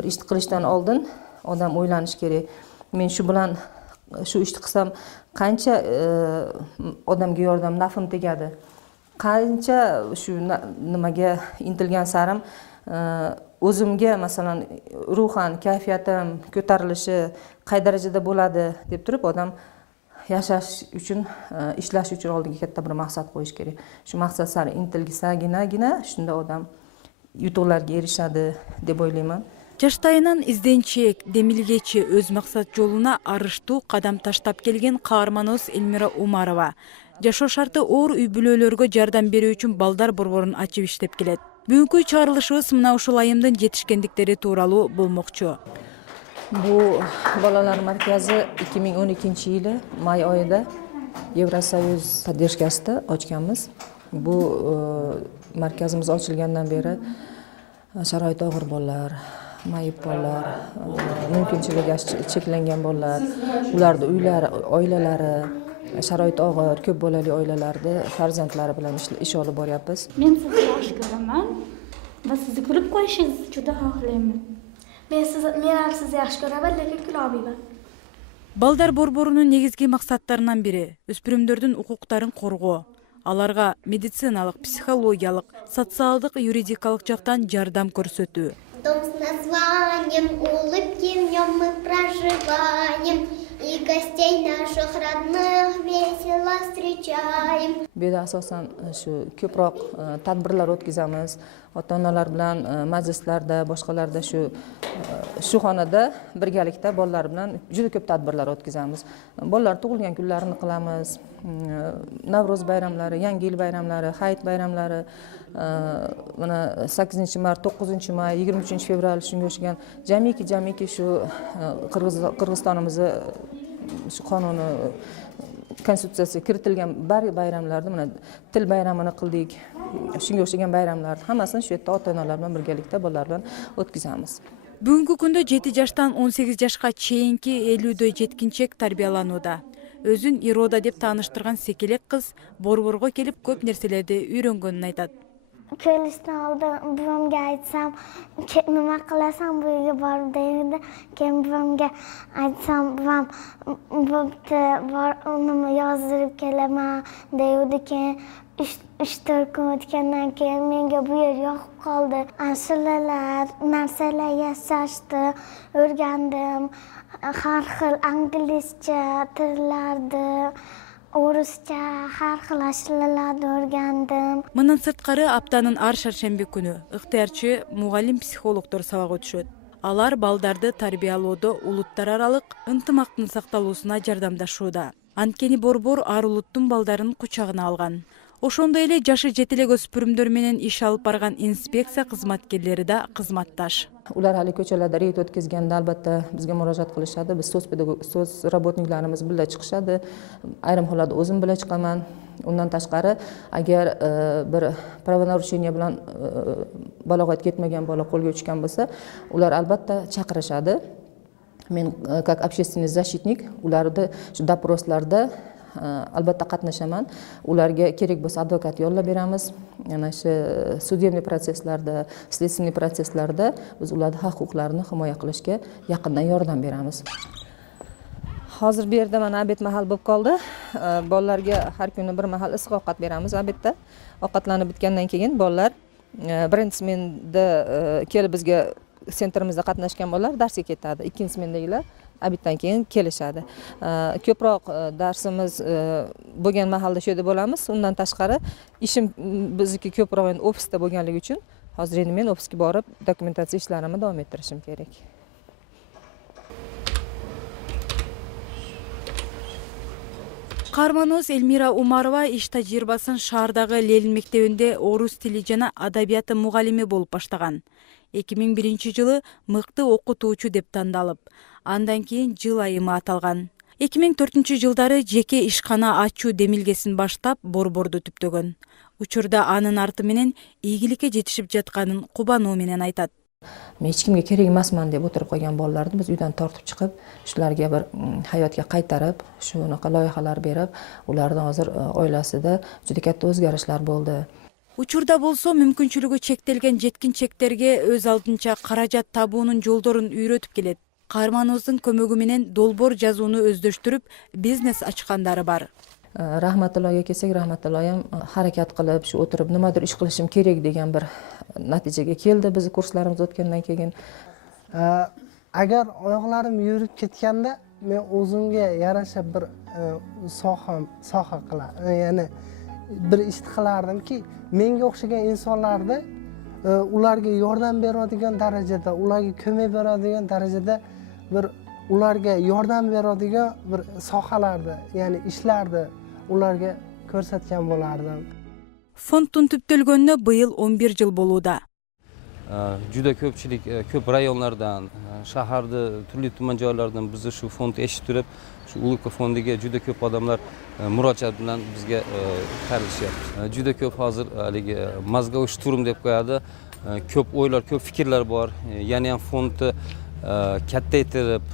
bir ishni qilishdan oldin odam o'ylanishi kerak. Men shu bilan shu ishni qilsam qancha odamga yordam nafim tegadi. Qancha shu nimaga intilgan sarim o'zimga masalan ruhan kayfiyatim ko'tarilishi qay darajada bo'ladi deb turib odam yashash uchun, ishlash uchun oldiga katta bir maqsad qo'yish kerak. Shu maqsad sari intilgisagina shunda odam yutuqlarga erishadi deb o'ylayman. Жаштайынан изденчек, демилгечи өз максат жолуна арыштуу кадам таштап келген каарманыбыз Элмира Умарова жашоо шарты оор үй бүлөлөргө жардам берүү үчүн балдар борборун ачып иштеп келет. Бүгүнкү чыгарылышыбыз мына ушул айымдын жетишкендиктери тууралуу болмокчу. Bu bolalar markazi 2012-yili may oyida Евросоюз поддержкасida ochganmiz. Bu markazimiz ochilgandan beri sharoiti og'ir bolalar, mayib bolalar, mumkinchiligi cheklangan bolalar, ularning uylari, oilalari, sharoiti og'ir, ko'p bolali oilalarda farzandlari bilan ish olib boryapmiz. Men sizni yaxshi ko'raman va sizni kulib qo'yishingizni juda xohlayman. Men ham sizni yaxshi ko'raman, lekin kula olmayman. Балдар борборунун негизги максаттарынан бири өспүрүмдөрдүн укуктарын коргоо. Аларга медициналык, психологиялык, социалдык, юридикалык жактан жардам көрсөтүү. Дом с названием, улыбки в нем мы проживаем, и гостей наших родных весело встречаем. Bu yerda asosan shu ko'proq tadbirlar o'tkazamiz. Ota-onalar bilan majlislarda, boshqalarda shu xonada birgalikda bolalar bilan juda ko'p tadbirlar o'tkazamiz. Bolalar tug'ilgan kunlarini qilamiz. Navro'z bayramlari, Yangi yil bayramlari, Hayit bayramlari, mana 8-mart, 9-may, 23-fevral shunga o'xshagan jamiki shu Qirg'izistonimizda shu qonuni konstitutsiyasiga kiritilgan bayramlarda mana til bayramini qildik. Shunga o'xshagan bayramlarni hammasini shu yerda ota-onalar bilan birgalikda bolalar bilan o'tkazamiz. Бүгүнкү күндө 7 жаштан 18 жашка чейинки 50 жеткинчек тарбияланууда. Өзүн Ирода деп тааныштырган секелек кыз борборго келип көп нерселерди үйрөнгөнүн айтат. Kelishdan oldin buvamga aytsam, nima qilasan bu yerga borib deydi. Keyin buvamga aytsam, buvam bo'pti, bor uni yozdirib kelaman deydi. Keyin 3-4 kun o'tgandan keyin menga bu yer yoqib qoldi. Ashulalar, narsalar yasashdi, o'rgandim. Har xil inglizcha tillarni, Орусча har xil ashulalarni o'rgandim. Мындан сырткары аптанын ар шаршемби күнү ыктыярчы мугалим психологдор сабак өтүшөт. Алар балдарды тарбиялоодо улуттар аралык ынтымактын сакталуусуна жардамдашууда. Анткени борбор ар улуттун балдарын кучагына алган. Ошондой эле жашы жете элек өспүрүмдөр менен иш алып барган инспекция кызматкерлери да кызматташ. Ular hali ko'chalarda reyd o'tkazganda albatta bizga murojaat qilishadi. Biz so'z rabotniklarimiz birga chiqishadi. Ayrim hollarda o'zim birga chiqaman. Undan tashqari agar bir правонарушение bilan balog'atga yetmagan bola qo'lga tushgan bo'lsa, ular albatta chaqirishadi. Men как общественный защитник ularni shu doproslarda albatta qatnashaman. Ularga kerak bo'lsa advokat yollab beramiz. Yana shu судебный protseslarda, следственный protseslarda biz ularning haq-huquqlarini himoya qilishga yaqindan yordam beramiz. Hozir bu yerda mana obed mahal bo'lib qoldi. Bolalarga har kuni bir mahal issiq ovqat beramiz obedda. Ovqatlanib bitgandan keyin bolalar birinchi smenada kelib bizga sentrimizda qatnashgan bolalar darsga ketadi. Ikkinchi smendagilar obeddan keyin kelishadi. Ko'proq darsimiz bo'lgan mahalda shu yerda bo'lamiz. Undan tashqari ishim bizniki ko'proq endi ofisda bo'lganligi uchun hozir endi men ofisga borib dokumentatsiya ishlarimni davom ettirishim kerak. Каарманыбыз Элмира Умарова иш тажрыйбасын шаардагы Ленин мектебинде орус тили жана адабияты мугалими болуп баштаган. 2001-жылы мыкты окутуучу деп тандалып, андан кийин жыл айымы аталган. 2004-жылдары жеке ишкана ачуу демилгесин баштап борборду түптөгөн. Учурда анын арты менен ийгиликке жетишип жатканын кубануу менен айтат. Men hech kimga kerak emasman deb o'tirib qolgan bolalarni biz uydan tortib chiqib, shularga bir hayotga qaytarib, shunaqa loyihalar berib, ularning hozir oilasida juda katta o'zgarishlar bo'ldi. Учурда болсо мүмкүнчүлүгү чектелген жеткинчектерге өз алдынча каражат табуунун жолдорун үйрөтүп келет. Каарманыбыздын көмөгү менен долбоор жазууну өздөштүрүп, бизнес ачкандары бар. Rahmatullohga kelsak, rahmatulloh ham harakat qilib, shu o'tirib nimadir ish qilishim kerak degan bir natijaga keldi bizni kurslarimiz o'tgandan keyin. Agar oyoqlarim yurib ketganda, men o'zimga yarasha bir soha qilar, ya'ni bir ish qilardimki, menga o'xshagan insonlarni ularga yordam beradigan darajada, ularga ko'mak beradigan darajada bir ularga yordam beradigan bir sohalarni, ya'ni ishlarni ularga ko'rsatgan bo'lardim. Fondдун түптөлгөнүнө быйыл 11 жыл болууда. Juda ko'pchilik ko'p rayonlardan, shaharda turli tuman joylardan bizni shu fond eshittirib, shu Ulug'bek fondiga juda ko'p odamlar murojaat bilan bizga tarishyapti. Juda ko'p hozir haligi mozgovой shturm deb qo'yadi. Ko'p o'ylar, ko'p fikrlar bor. Yana ham fondni kattaytirib,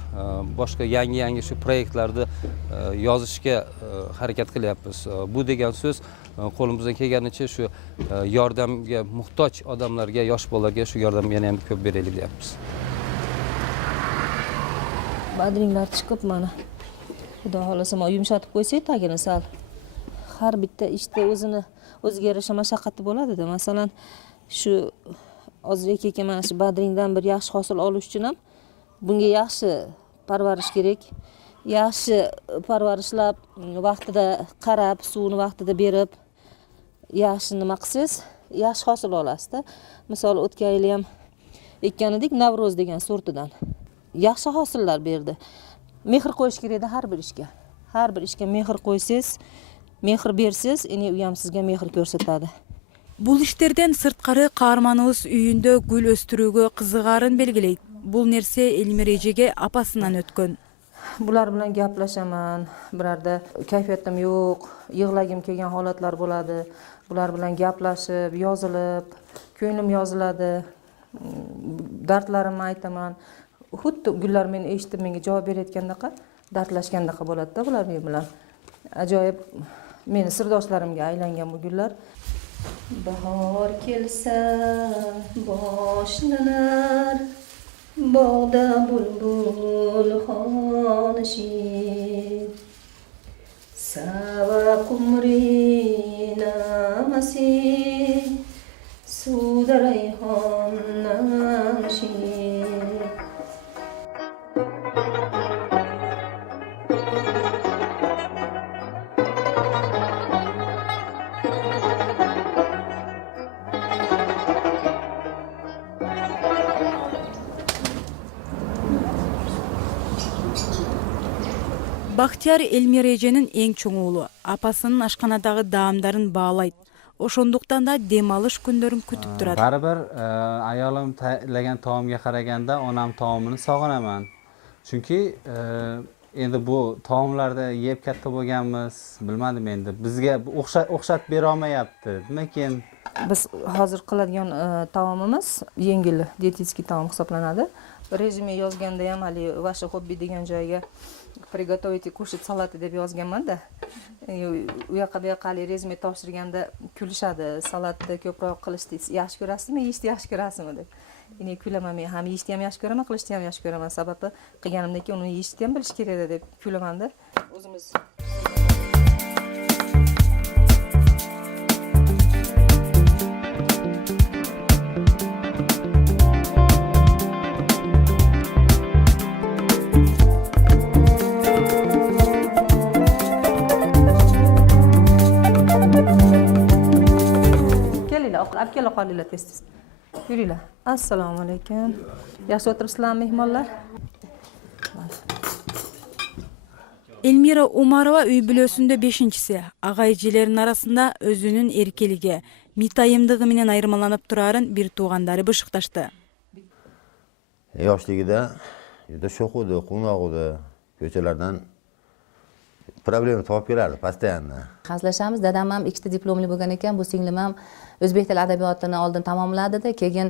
boshqa yangi shu proyektlarni yozishga harakat qilyapmiz. Bu degan so'z qo'limizdan kelganicha shu yordamga muhtoj odamlarga, yosh bolalarga shu yordam yana ham ko'p beraylik deyapmiz. Badringlar chiqib mana. Xudo xolasa yumshatib qo'ysak tagini sal. Har bitta ishda o'ziga yarasha mashaqqati bo'ladi-da. Masalan, shu hozir aka mana shu badringdan bir yaxshi hosil olish uchun ham bunga yaxshi parvarish kerak. Yaxshi parvarishlab, vaqtida qarab, suvni vaqtida berib, yaxshi nima qilsangiz, yaxshi hosil olasiz-da. Misol o'tgan yil ham ekkan edik Navro'z degan sortidan. Yaxshi hosillar berdi. Mehr qo'yish kerak-da har bir ishga. Har bir ishga mehr qo'ysangiz, mehr bersangiz, endi u ham sizga mehr ko'rsatadi. Бул иштерден сырткары каарманыбыз үйүндө гүл өстүрүүгө кызыгарын белгилейт. Бул нерсе Элмира эжеге апасынан өткөн. Bular bilan gaplashaman, birarda kayfiyatim yo'q, yig'lagim kelgan holatlar bo'ladi. Bular bilan gaplashib, yozilib, ko'nglim yoziladi. Dardlarimni aytaman. Xuddi gullar meni eshitib menga javob berayotgandaqa, dardlashgandaqa bo'ladi-da bular men bilan. Ajoyib meni sirdoshlarimga aylangan bu gullar. Bahor kelsa boshlanar bog'da bulbul xonishi sava qumri namasi suvda rayhon naqshi. Бахтияр Элмира эженин эң чоң уулу. Апасынын ашканадагы даамдарын баалайт. Ошондуктан да дем алыш күндөрүн күтүп турат. Baribir ayolim tayyorlagan taomga qaraganda onam taomini sog'inaman. Chunki endi bu taomlarda yeb katta bo'lganmiz, bilmadim endi bizga o'xshat bera olmayapti. Lekin Biz hozir qiladigan taomimiz yengil dietetskiy taom hisoblanadi. Rezume yozganda ham hali vashi hobbi degan joyga приготовить кушать salati deb yozganman-da. U yoqqa bu yoqqa rezume topshirganda kulishadi. Salatni ko'proq qilishni yaxshi ko'rasizmi, yeyishni yaxshi ko'rasizmi deb. Endi kulaman, men ham yeyishni ham yaxshi ko'raman, qilishni ham yaxshi ko'raman. Sababi qilganimdan keyin uni yeyishni ham bilish kerak deb kulaman-da. O'zimiz olib kela qolinglar tez-tez. Yuringlar. Assalomu alaykum. Yaxshi o'tiribsizlarmi mehmonlar? Элмира Умарова үй бүлөсүндө 5-чиси. Ага-эжелеринин арасында өзүнүн эркелиги, митайымдыгы менен айырмаланып турарын бир туугандары бышыкташты. Yoshligida juda sho'q edi, quvnoq edi. Ko'chalardan problema topib kelardi постоянно. Hazlashamiz. Dadam ham ikkita diplomli bo'lgan ekan, bu singlim ham o'zbek tili adabiyotini oldin tamomladida, keyin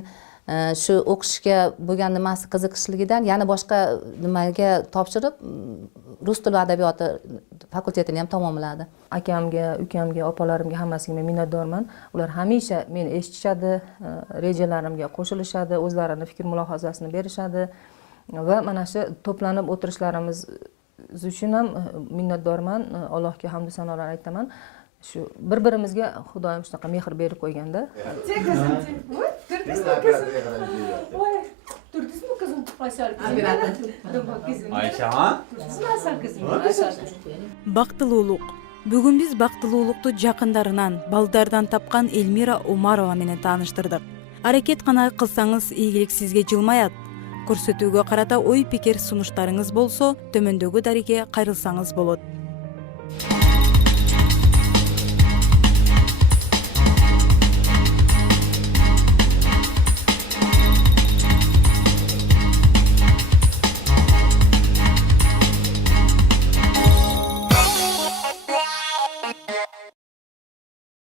shu o'qishga bo'lgan nimasi qiziqishligidan yana boshqa nimaga topshirib rus tili va adabiyoti fakultetini ham tamomladi. Akamga, ukamga, opalarimga hammasiga men minnatdorman. Ular hamisha meni eshitishadi, rejalarimga qo'shilishadi, o'zlarini fikr mulohazasini berishadi va mana shu to'planib o'tirishlarimiz uchun ham minnatdorman. Allohga hamd sanolar aytaman. Shu bir-birimizga Xudoyim shunaqa mehr berib qo'yganda. Бактылуулук. Бүгүн биз бактылуулукту жакындарынан, балдардан тапкан Эльмира Умарова менен тааныштырдык. Аракет гана кылсаңыз ийгилик сизге жылмаят. Көрсөтүүгө карата ой пикир сунуштарыңыз болсо, төмөндөгү дареге кайрылсаңыз болот.